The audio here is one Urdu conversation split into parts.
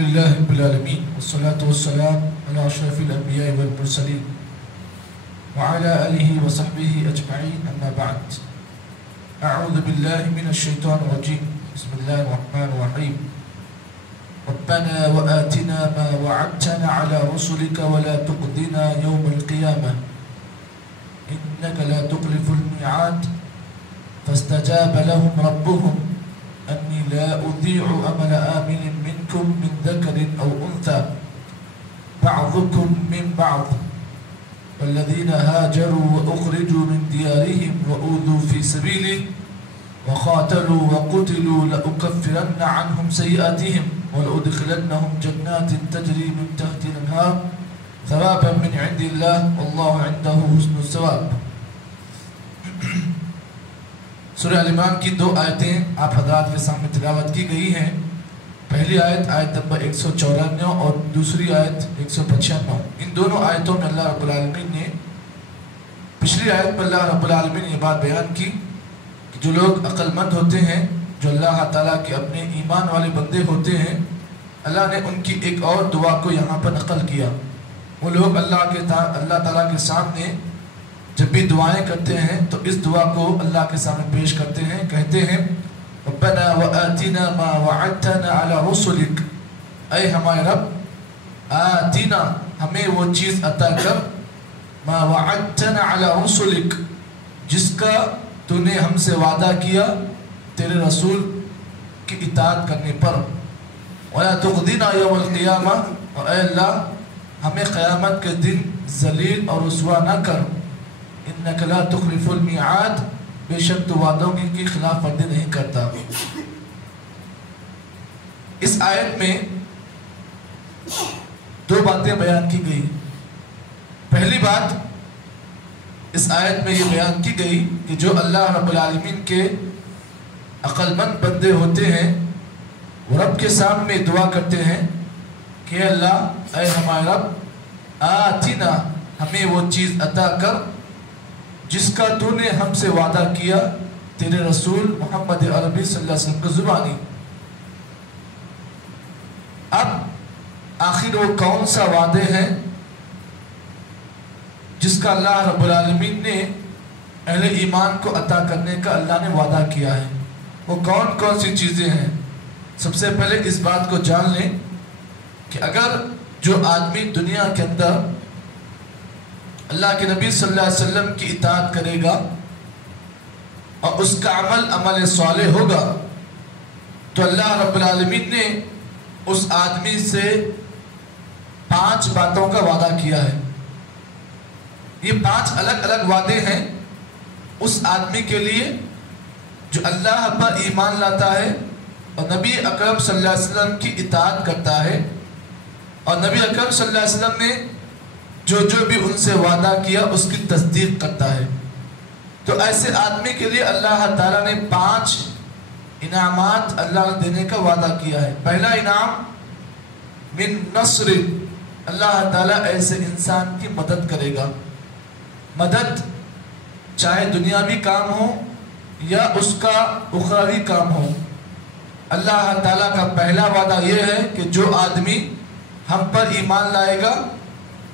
لله رب العالمين والصلاة والسلام على أشرف الأنبياء والمرسلين وعلى آله وصحبه أجمعين أما بعد. أعوذ بالله من الشيطان الرجيم. بسم الله الرحمن الرحيم. ربنا وآتنا ما وعدتنا على رسلك ولا تخزنا يوم القيامة إنك لا تخلف الميعاد. فاستجاب لهم ربهم أني لا أضيع عمل آمل منكم من ذكر أو أنثى بعضكم من بعض والذين هاجروا وأخرجوا من ديارهم وأوذوا في سبيلي وقاتلوا وقتلوا لأكفرن عنهم سيئاتهم ولأدخلنهم جنات تجري من تحت الأنهار ثوابا من عند الله والله عنده حسن الثواب. سورہ ال-عمران کی دو آیتیں آپ حضرات کے سامنے تلاوت کی گئی ہیں. پہلی آیت نمبر 194 اور دوسری آیت 195. ان دونوں آیتوں میں اللہ رب العالمین نے پچھلی آیت پر اللہ رب العالمین نے یہ بات بیان کی کہ جو لوگ عقل مند ہوتے ہیں، جو اللہ تعالیٰ کے اپنے ایمان والے بندے ہوتے ہیں، اللہ نے ان کی ایک اور دعا کو یہاں پر نقل کیا. وہ لوگ اللہ تعالیٰ کے سامنے جب بھی دعائیں کرتے ہیں تو اس دعا کو اللہ کے سامنے پیش کرتے ہیں، کہتے ہیں ربنا وآتنا ما وعدتنا علی رسلک، اے ہمارے رب آتنا ہمیں وہ چیز عطا کر، ما وعدتنا علی رسلک جس کا تو نے ہم سے وعدہ کیا تیرے رسول کی اطاعت کرنے پر، ولا تخزنا یوم القیامہ، اور اے اللہ ہمیں قیامت کے دن ذلیل اور رسوا نہ کر، انک لا تخلف المیعاد، بے شک تو وعدوں کی خلاف ورزی نہیں کرتا. اس آیت میں دو باتیں بیان کی گئی. پہلی بات اس آیت میں یہ بیان کی گئی کہ جو اللہ رب العالمین کے عقل مند بندے ہوتے ہیں وہ رب کے سامنے دعا کرتے ہیں کہ اللہ اے ہمارے رب آتنا ہمیں وہ چیز عطا کر جس کا تو نے ہم سے وعدہ کیا تیرے رسول محمد عربی صلی اللہ علیہ وسلم کی زبانی. اب آخر وہ کون سا وعدے ہیں جس کا اللہ رب العالمین نے اہل ایمان کو عطا کرنے کا اللہ نے وعدہ کیا ہے؟ وہ کون کون سی چیزیں ہیں؟ سب سے پہلے اس بات کو جان لیں کہ اگر جو آدمی دنیا کے اندر اللہ کے نبی صلی اللہ علیہ وسلم کی اطاعت کرے گا اور اس کا عمل صالح ہوگا تو اللہ رب العالمین نے اس آدمی سے 5 باتوں کا وعدہ کیا ہے. یہ 5 الگ الگ وعدے ہیں اس آدمی کے لیے جو اللہ پر ایمان لاتا ہے اور نبی اکرم صلی اللہ علیہ وسلم کی اطاعت کرتا ہے، اور نبی اکرم صلی اللہ علیہ وسلم نے جو بھی ان سے وعدہ کیا اس کی تصدیق کرتا ہے. تو ایسے آدمی کے لیے اللہ تعالیٰ نے 5 انعامات اللہ نے دینے کا وعدہ کیا ہے. پہلا انعام من نصر، اللہ تعالیٰ ایسے انسان کی مدد کرے گا. مدد چاہے دنیاوی کام ہو یا اس کا اخروی کام ہو. اللہ تعالیٰ کا پہلا وعدہ یہ ہے کہ جو آدمی ہم پر ایمان لائے گا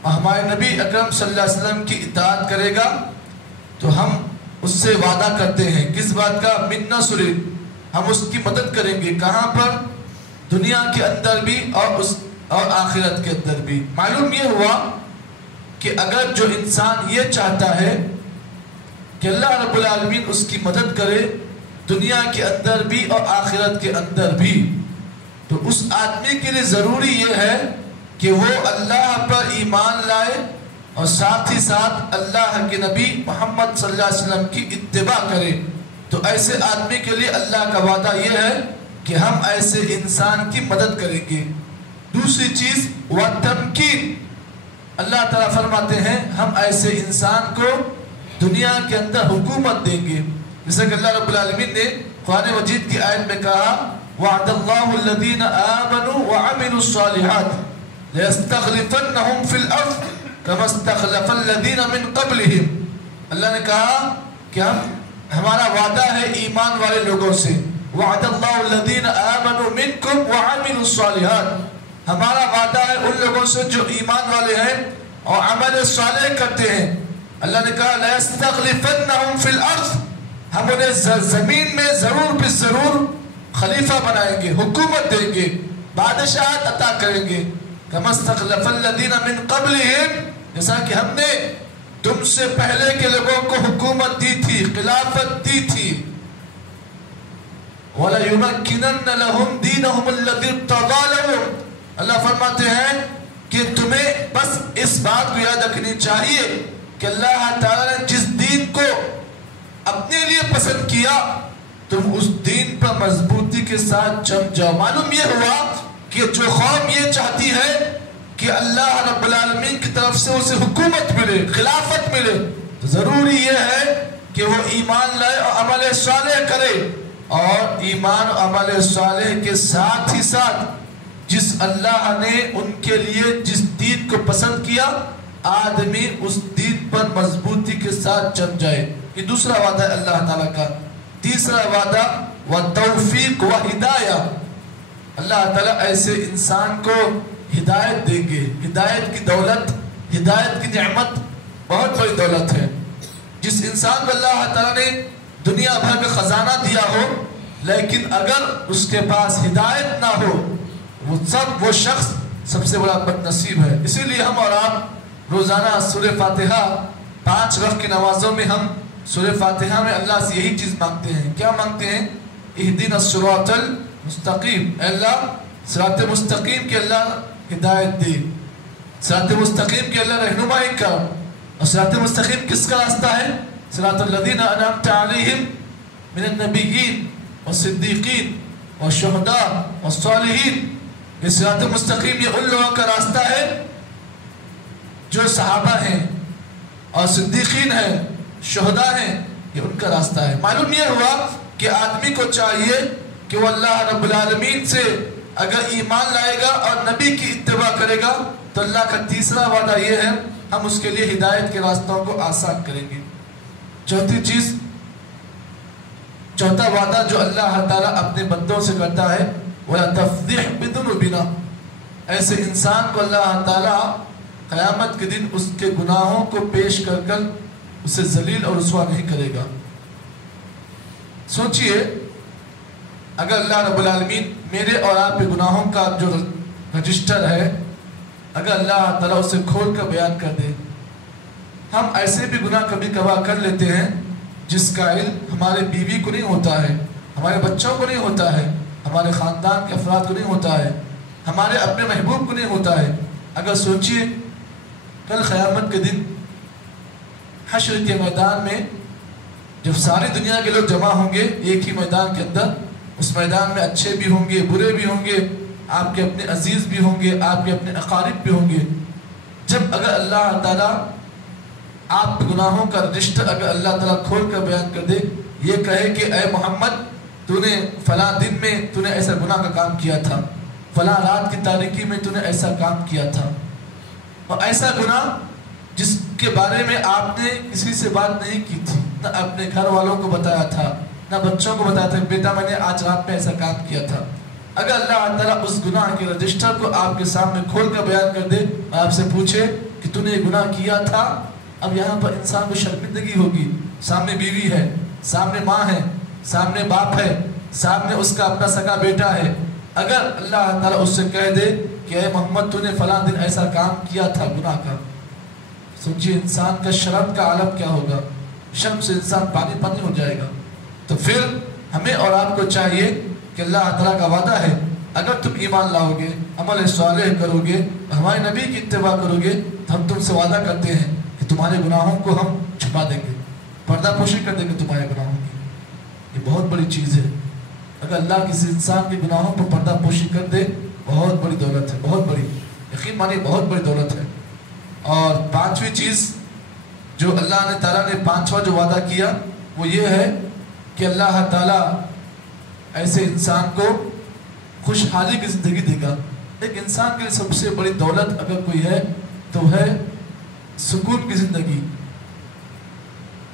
اور ہمارے نبی اکرم صلی اللہ علیہ وسلم کی اطاعت کرے گا تو ہم اس سے وعدہ کرتے ہیں کس بات کا؟ من نصر، ہم اس کی مدد کریں گے. کہاں پر؟ دنیا کے اندر بھی اور آخرت کے اندر بھی. معلوم یہ ہوا کہ اگر جو انسان یہ چاہتا ہے کہ اللہ رب العالمین اس کی مدد کرے دنیا کے اندر بھی اور آخرت کے اندر بھی، تو اس آدمی کے لیے ضروری یہ ہے کہ وہ اللہ پر ایمان لائے اور ساتھ ہی ساتھ اللہ کے نبی محمد صلی اللہ علیہ وسلم کی اتباع کرے. تو ایسے آدمی کے لیے اللہ کا وعدہ یہ ہے کہ ہم ایسے انسان کی مدد کریں گے. دوسری چیز وَتَمْكِينَ، اللہ تعالیٰ فرماتے ہیں ہم ایسے انسان کو دنیا کے اندر حکومت دیں گے. جیسا کہ اللہ رب العالمین نے قرآن مجید کی آیت میں کہا وَعَدَ اللَّهُ الَّذِينَ آمَنُوا وَعَمِلُوا الصَّالِحَاتِ لَيَسْتَخْلِفَنَّهُمْ فِي الْأَرْضِ كَمَا اسْتَخْلَفَ الَّذِينَ مِنْ قَبْلِهِمْ. اللہ نے کہا کہ ہمارا وعدہ ہے ایمان والے لوگوں سے وَعَدَ اللَّهُ الَّذِينَ آمَنُوا مِنْكُمْ وَعَمِلُوا الصَّالِحَاتِ، ہمارا وعدہ ہے ان لوگوں سے جو ایمان والے ہیں اور عمل صالح کرتے ہیں. اللہ نے کہا لَيَسْتَخْلِفَنَّهُمْ فِي الْأَرْضِ، ہم انہیں زمین میں ضرور پہ ضرور خلیفہ بنائیں گے، حکومت دیں گے، بادشاہت عطا کریں گے. كَمَا اسْتَخْلَفَ الَّذِينَ مِنْ قَبْلِهِمْ، جیسا کہ ہم نے تم سے پہلے کے لوگوں کو حکومت دی تھی، خلافت دی تھی. وَلَيُمَكِّنَنَّ لَهُمْ دِينَهُمُ الَّذِي ارْتَضَىٰ لَهُمْ، اللہ فرماتے ہیں کہ تمہیں بس اس بات کو یاد رکھنی چاہیے کہ اللہ تعالیٰ نے جس دین کو اپنے لیے پسند کیا تم اس دین پر مضبوطی کے ساتھ جم جاؤ. معلوم یہ ہوا کہ جو قوم یہ چاہتی ہے کہ اللہ رب العالمین کی طرف سے اسے حکومت ملے، خلافت ملے، تو ضروری یہ ہے کہ وہ ایمان لائے اور عمل صالح کرے. اور ایمان اور عمل صالح کے ساتھ ہی ساتھ جس اللہ نے ان کے لیے جس دین کو پسند کیا آدمی اس دین پر مضبوطی کے ساتھ جم جائے. یہ دوسرا وعدہ ہے اللہ تعالیٰ کا. تیسرا وعدہ وَالتَّوْفِيقُ وَهِدَایَةٌ، اللہ تعالیٰ ایسے انسان کو ہدایت دیں گے. ہدایت کی دولت، ہدایت کی نعمت بہت بڑی دولت ہے. جس انسان کو اللہ تعالیٰ نے دنیا بھر کا خزانہ دیا ہو لیکن اگر اس کے پاس ہدایت نہ ہو وہ شخص سب سے بڑا بد نصیب ہے. اسی لیے ہم اور آپ روزانہ سورہ فاتحہ 5 وقت کی نمازوں میں ہم سورہ فاتحہ میں اللہ سے یہی چیز مانگتے ہیں. کیا مانگتے ہیں؟ اہدنا الصراط المستقیم، اے اللہ صراط مستقیم کے اللہ ہدایت دے، صراط مستقیم کے اللہ رہنمائی کر. اور صراط مستقیم کس کا راستہ ہے؟ صراط الذین انعمت علیہم من النبیین والصدیقین والشہداء والصالحین. یہ صراط مستقیم یہ ان لوگوں کا راستہ ہے جو صحابہ ہیں اور صدیقین ہیں، شہداء ہیں، یہ ان کا راستہ ہے. معلوم یہ ہوا کہ آدمی کو چاہیے کہ وہ اللہ رب العالمین سے اگر ایمان لائے گا اور نبی کی اتباع کرے گا تو اللہ کا تیسرا وعدہ یہ ہے ہم اس کے لیے ہدایت کے راستوں کو آسان کریں گے. چوتھی چیز، چوتھا وعدہ جو اللہ تعالیٰ اپنے بندوں سے کرتا ہے وَلَا تَفْضِحْ بِذُنُوبِنَا، ایسے انسان کو اللہ تعالیٰ قیامت کے دن اس کے گناہوں کو پیش کر کر اسے ذلیل اور رسوا نہیں کرے گا. سوچئے اگر اللہ رب العالمین میرے اور آپ کے گناہوں کا جو رجسٹر ہے اگر اللہ تعالیٰ اسے کھول کر بیان کر دے. ہم ایسے بھی گناہ کبھی کبھار کر لیتے ہیں جس کا علم ہمارے بیوی کو نہیں ہوتا ہے، ہمارے بچوں کو نہیں ہوتا ہے، ہمارے خاندان کے افراد کو نہیں ہوتا ہے، ہمارے اپنے محبوب کو نہیں ہوتا ہے. اگر سوچئے کل قیامت کے دن حشر کے میدان میں جب ساری دنیا کے لوگ جمع ہوں گے ایک ہی میدان کے اندر، اس میدان میں اچھے بھی ہوں گے، برے بھی ہوں گے، آپ کے اپنے عزیز بھی ہوں گے، آپ کے اپنے اقارب بھی ہوں گے. جب اگر اللہ تعالیٰ آپ کے گناہوں کا رجسٹر اگر اللہ تعالیٰ کھول کر بیان کر دے، یہ کہے کہ اے محمد تو نے فلاں دن میں تو نے ایسا گناہ کا کام کیا تھا، فلاں رات کی تاریکی میں تو نے ایسا کام کیا تھا، اور ایسا گناہ جس کے بارے میں آپ نے کسی سے بات نہیں کی تھی، نہ اپنے گھر والوں کو بتایا تھا، نہ بچوں کو بتایا تھا بیٹا میں نے آج رات میں ایسا کام کیا تھا. اگر اللہ تعالیٰ اس گناہ کے رجسٹر کو آپ کے سامنے کھول کر بیان کر دے، آپ سے پوچھے کہ تو نے یہ گناہ کیا تھا، اب یہاں پر انسان کو شرمندگی ہوگی. سامنے بیوی ہے، سامنے ماں ہے، سامنے باپ ہے، سامنے اس کا اپنا سگا بیٹا ہے. اگر اللہ تعالیٰ اس سے کہہ دے کہ اے محمد تو نے فلاں دن ایسا کام کیا تھا گناہ کا، سوچئے انسان کا شرم کا عالم کیا ہوگا. شرم سے انسان پانی پانی ہو جائے گا. تو پھر ہمیں اور آپ کو چاہیے کہ اللہ تعالیٰ کا وعدہ ہے اگر تم ایمان لاؤ گے، عمل صالح کرو گے، ہمارے نبی کی اتباع کرو گے تو ہم تم سے وعدہ کرتے ہیں کہ تمہارے گناہوں کو ہم چھپا دیں گے، پردہ پوشی کر دیں گے تمہارے گناہوں کی. یہ بہت بڑی چیز ہے. اگر اللہ کسی انسان کے گناہوں پر پردہ پوشی کر دے بہت بڑی دولت ہے، بہت بڑی، یقین مانی بہت بڑی دولت ہے. اور پانچویں چیز جو اللہ نے تعالیٰ نے پانچواں جو وعدہ کیا وہ یہ ہے کہ اللہ تعالیٰ ایسے انسان کو خوشحالی کی زندگی دے گا. ایک انسان کے لیے سب سے بڑی دولت اگر کوئی ہے تو ہے سکون کی زندگی.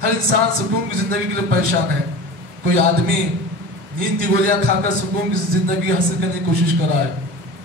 ہر انسان سکون کی زندگی کے لیے پریشان ہے. کوئی آدمی نیند کی گولیاں کھا کر سکون کی زندگی حاصل کرنے کی کوشش کر رہا ہے،